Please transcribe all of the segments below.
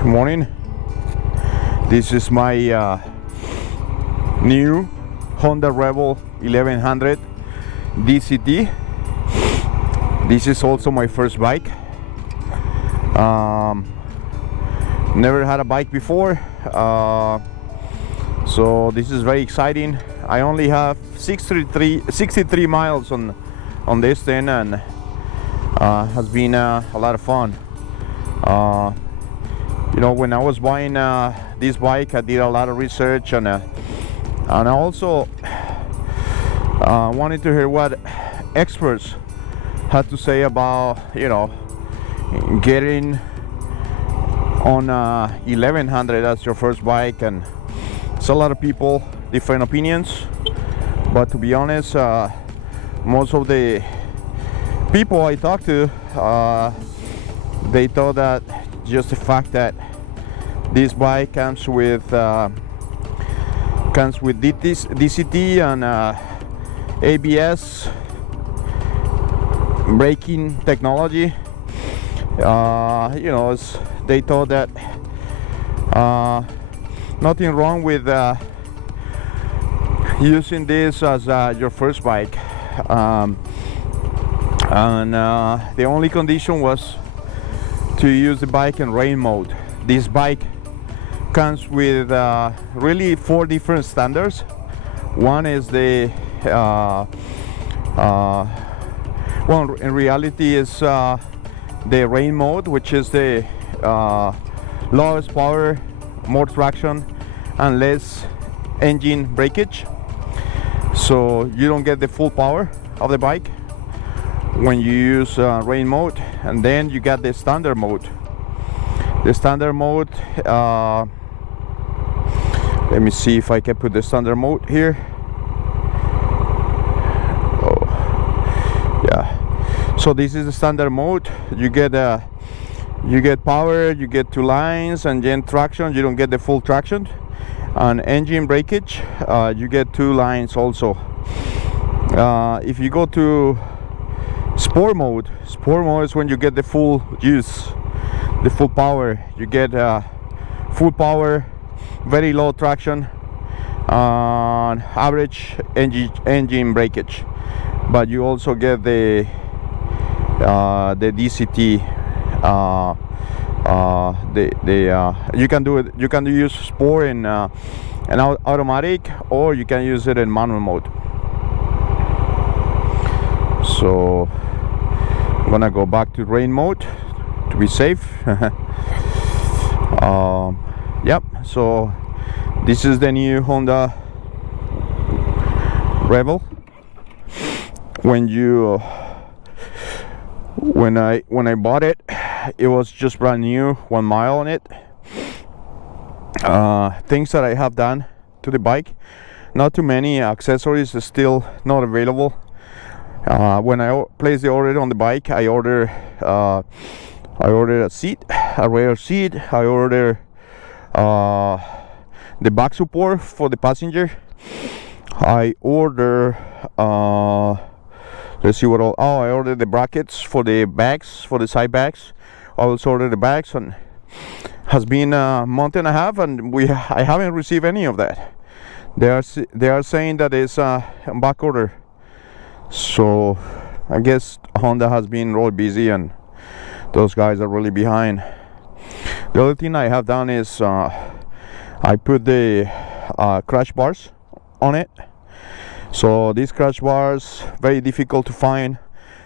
Good morning. This is my new Honda Rebel 1100 DCT. This is also my first bike. Never had a bike before, so this is very exciting. I only have 63 miles on this thing, and has been a lot of fun. You know, when I was buying this bike, I did a lot of research, and I also wanted to hear what experts had to say about, you know, getting on 1100 as your first bike. And it's a lot of people, different opinions, but to be honest, most of the people I talked to, they thought that just the fact that this bike comes with DCT and ABS braking technology, you know, they thought that nothing wrong with using this as your first bike, and the only condition was to use the bike in rain mode. This bike comes with really 4 different standards. One is the well, in reality is the rain mode, which is the lowest power, more traction and less engine breakage, so you don't get the full power of the bike when you use rain mode. And then you got the standard mode. The standard mode, let me see if I can put the standard mode here. Oh, yeah. So this is the standard mode. You get power, you get 2 lines, and then traction. You don't get the full traction. And engine breakage, you get 2 lines also. If you go to sport mode is when you get the full use, the full power. You get full power, very low traction, average engine breakage, but you also get the DCT. You can do it. You can use sport in an automatic, or you can use it in manual mode. So I'm gonna go back to rain mode to be safe. Yep. So this is the new Honda Rebel. When I bought it, it was just brand new, 1 mile on it. Things that I have done to the bike, not too many. Accessories are still not available. When I placed the order on the bike, I ordered a seat, a rear seat. I ordered the back support for the passenger. I ordered let's see what all. Oh, I ordered the brackets for the bags, for the side bags. I also ordered the bags, and has been a month and a half, and I haven't received any of that. They are saying that it's on back order. So I guess Honda has been really busy, and those guys are really behind. The other thing I have done is I put the crash bars on it. So these crash bars, very difficult to find.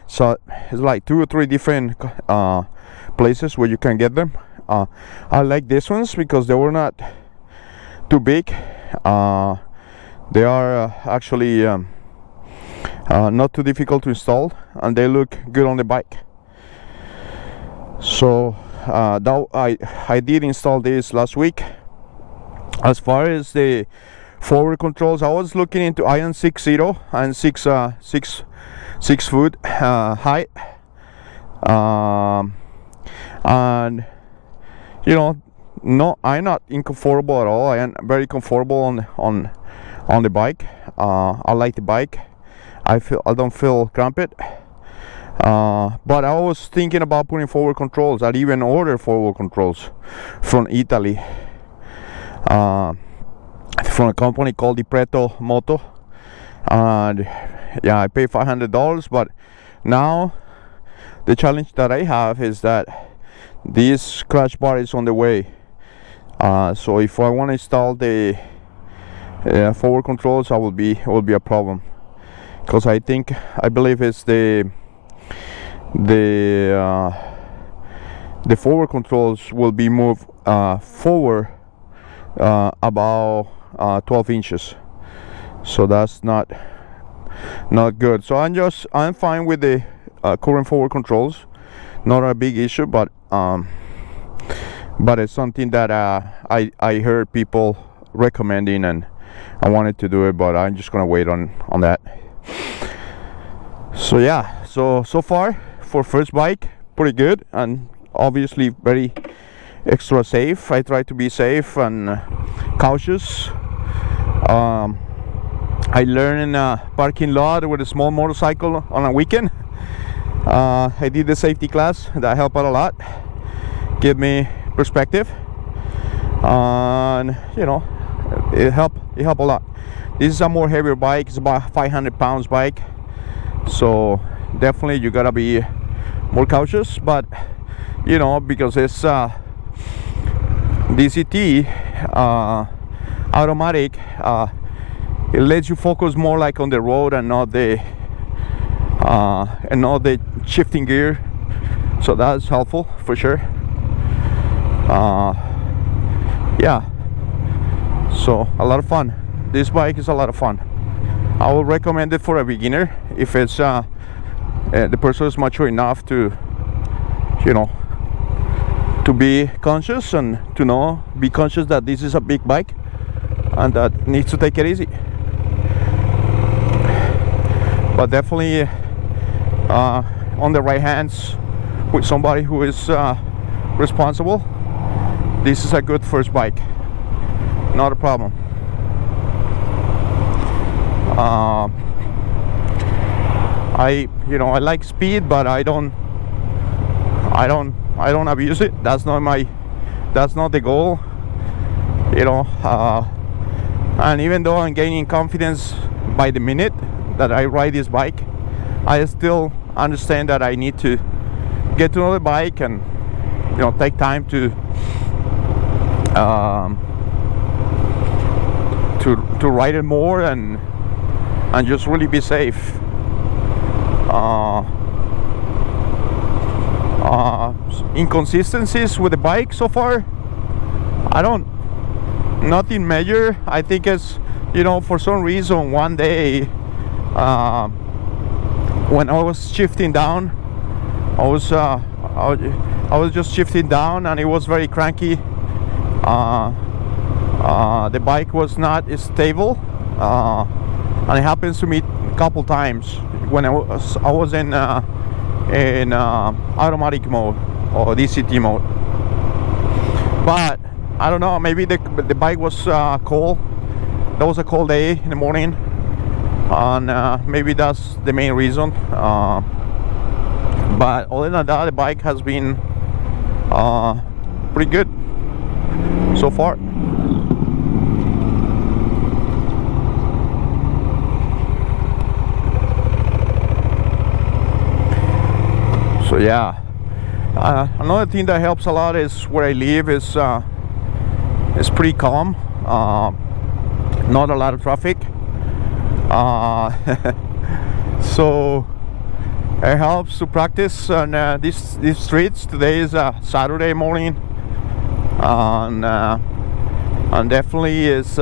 So it's like 2 or 3 different places where you can get them. I like these ones because they were not too big. They are actually not too difficult to install, and they look good on the bike. So I did install this last week. As far as the forward controls, I was looking into Iron 6.0 and 6 foot height, and you know, no, I'm not uncomfortable at all. I am very comfortable on the bike. I like the bike. I don't feel cramped. But I was thinking about putting forward controls. I'd even order forward controls from Italy, from a company called Preto Moto. And yeah, I paid $500. But now the challenge that I have is that this crash bar is on the way. So if I want to install the forward controls, it will be a problem, because I believe it's the forward controls will be moved forward about 12 inches. So that's not good. So I'm fine with the current forward controls. Not a big issue, but it's something that I heard people recommending, and I wanted to do it, but I'm just gonna wait on that. So yeah, so far for first bike, pretty good, and obviously very extra safe. I try to be safe and cautious. I learned in a parking lot with a small motorcycle on a weekend. I did the safety class. That helped out a lot, give me perspective, and you know, it helped a lot. This is a more heavier bike. It's about 500 pounds bike, so definitely you gotta be more cautious. But you know, because it's DCT automatic, it lets you focus more like on the road and not the shifting gear. So that's helpful for sure. Yeah, so a lot of fun. This bike is a lot of fun. I will recommend it for a beginner if it's the person is mature enough to, you know, to be conscious and to be conscious that this is a big bike and that needs to take it easy. But definitely on the right hands with somebody who is responsible, this is a good first bike. Not a problem. I like speed, but I don't abuse it. That's not the goal, you know. And even though I'm gaining confidence by the minute that I ride this bike, I still understand that I need to get to know the bike and, you know, take time to ride it more and just really be safe. Inconsistencies with the bike so far, nothing major. I think it's, you know, for some reason one day when I was shifting down, I was just shifting down and it was very cranky. The bike was not stable, and it happens to me a couple times when I was in automatic mode or DCT mode. But I don't know, maybe the bike was cold. That was a cold day in the morning, and maybe that's the main reason. But other than that, the bike has been pretty good so far. So yeah, another thing that helps a lot is where I live is pretty calm. Not a lot of traffic. So it helps to practice on these streets. Today is a Saturday morning, and definitely is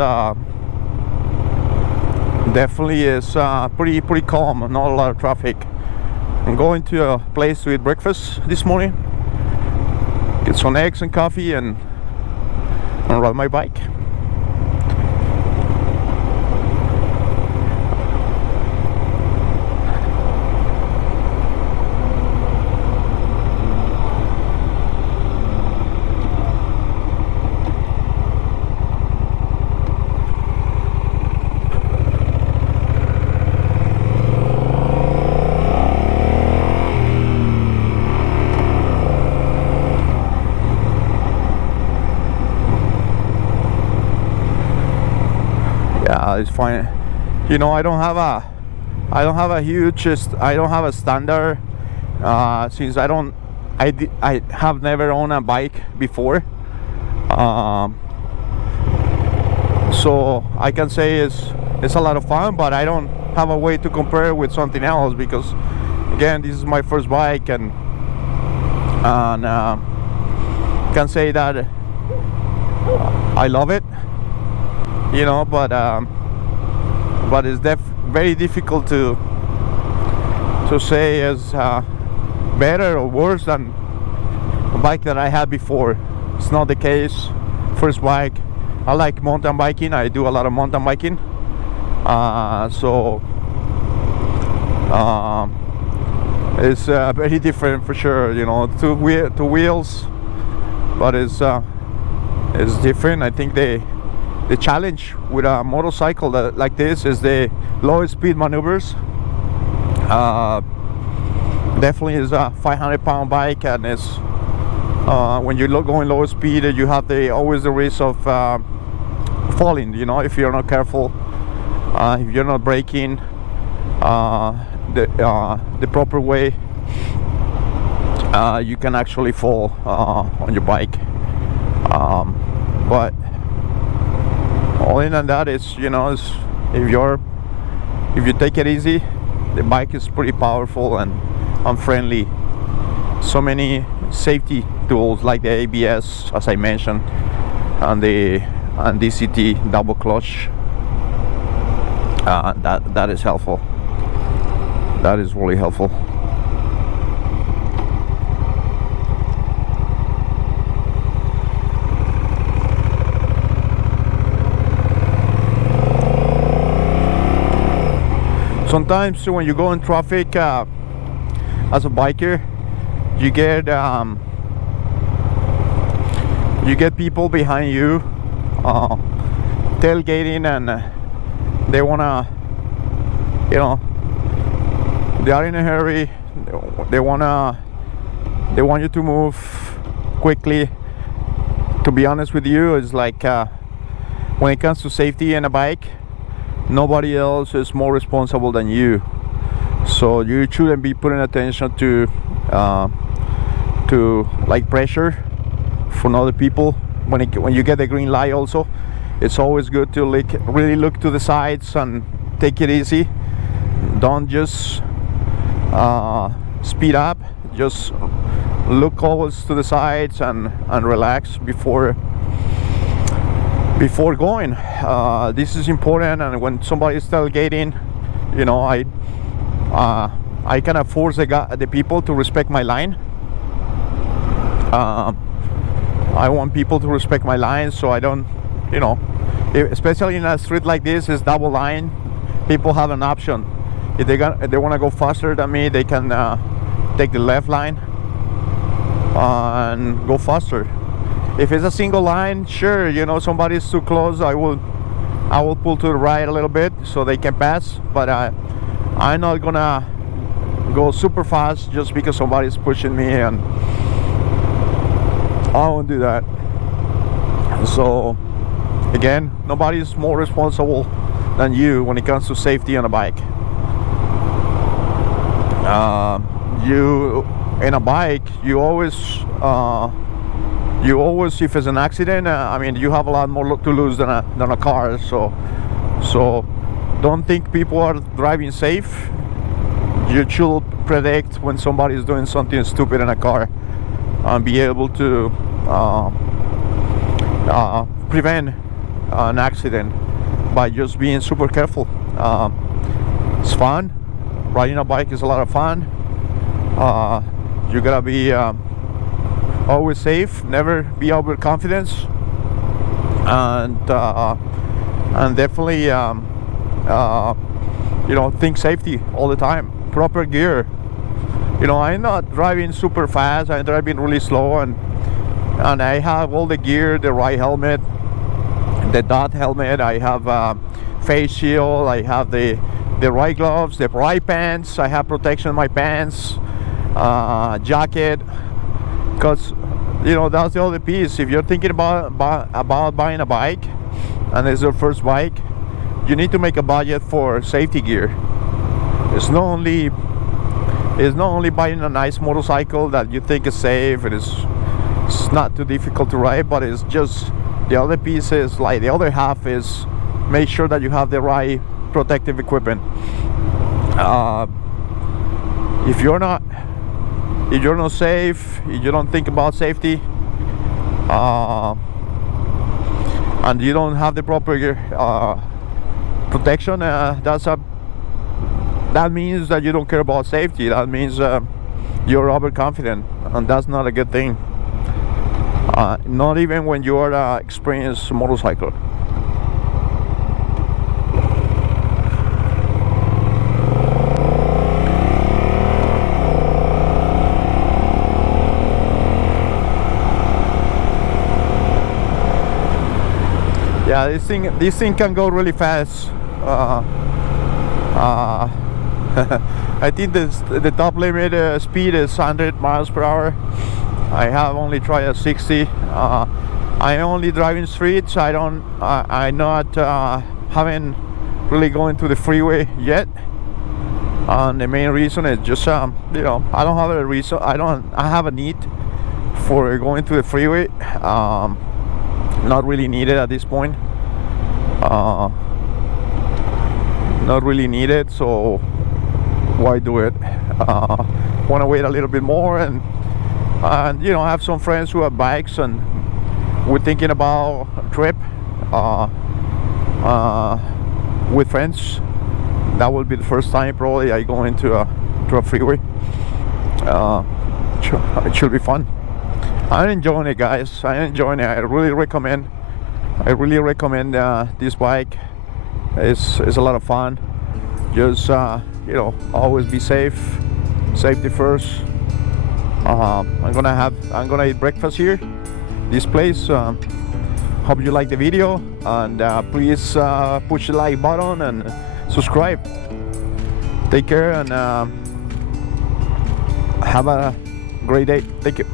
pretty calm. Not a lot of traffic. I'm going to a place to eat breakfast this morning, get some eggs and coffee, and ride my bike. fine. You know, I don't have a standard, since I have never owned a bike before, so I can say it's a lot of fun, but I don't have a way to compare with something else, because again, this is my first bike, and can say that I love it, you know, but it's very difficult to say is better or worse than a bike that I had before. It's not the case. First bike, I like mountain biking. I do a lot of mountain biking, so it's very different for sure. You know, two wheels, but it's different. I think the challenge with a motorcycle like this is the low speed maneuvers. Definitely is a 500-pound bike, and it's when you're going low speed, you have always the risk of falling, you know, if you're not careful, if you're not braking the proper way, you can actually fall on your bike. But other than that, it's, you know, it's, if you take it easy, the bike is pretty powerful and friendly. So many safety tools like the ABS, as I mentioned, and DCT double clutch. That is helpful. That is really helpful. Sometimes when you go in traffic as a biker, you get people behind you tailgating, and they wanna, you know, they are in a hurry. They want you to move quickly. To be honest with you, it's like when it comes to safety in a bike, nobody else is more responsible than you. So you shouldn't be putting attention to like pressure from other people. When you get the green light, also, it's always good to really look to the sides and take it easy. Don't just speed up. Just look always to the sides and relax before going. This is important. And when somebody is tailgating, you know, I kind of force the people to respect my line. I want people to respect my line, so I don't, you know, especially in a street like this, is double line. People have an option. If they want to go faster than me, they can take the left line and go faster. If it's a single line, sure, you know, somebody's too close, I will pull to the right a little bit so they can pass. But I'm not gonna go super fast just because somebody's pushing me, and I won't do that. So again, nobody's more responsible than you when it comes to safety on a bike. You in a bike, you always, if it's an accident, I mean, you have a lot more to lose than a car. So don't think people are driving safe. You should predict when somebody is doing something stupid in a car and be able to prevent an accident by just being super careful. It's fun. Riding a bike is a lot of fun. You gotta be always safe, never be overconfident, and definitely you know, think safety all the time. Proper gear. You know, I'm not driving super fast. I'm driving really slow, and I have all the gear, the right helmet, the dot helmet. I have face shield. I have the right gloves, the right pants. I have protection in my pants, jacket, because, you know, that's the other piece. If you're thinking about buying a bike and it's your first bike, you need to make a budget for safety gear. It's not only buying a nice motorcycle that you think is safe and it's not too difficult to ride, but it's just the other pieces, like the other half is make sure that you have the right protective equipment. If you're not safe, if you don't think about safety, and you don't have the proper protection, that means that you don't care about safety. That means you're overconfident, and that's not a good thing. Not even when you are an experienced motorcycler. Yeah, this thing can go really fast. I think the top limit speed is 100 miles per hour. I have only tried a 60. I only drive in streets. I'm not haven't really going to the freeway yet. And the main reason is just I don't have a reason. I have a need for going to the freeway. Not really needed at this point. Not really needed, so why do it? Want to wait a little bit more, and I have some friends who have bikes, and we're thinking about a trip with friends. That will be the first time probably I go into a freeway. It should be fun. I'm enjoying it, guys. I'm enjoying it. I really recommend this bike. It's a lot of fun. Just always be safe. Safety first. I'm gonna eat breakfast here, this place. Hope you like the video, and please push the like button and subscribe. Take care, and have a great day. Thank you.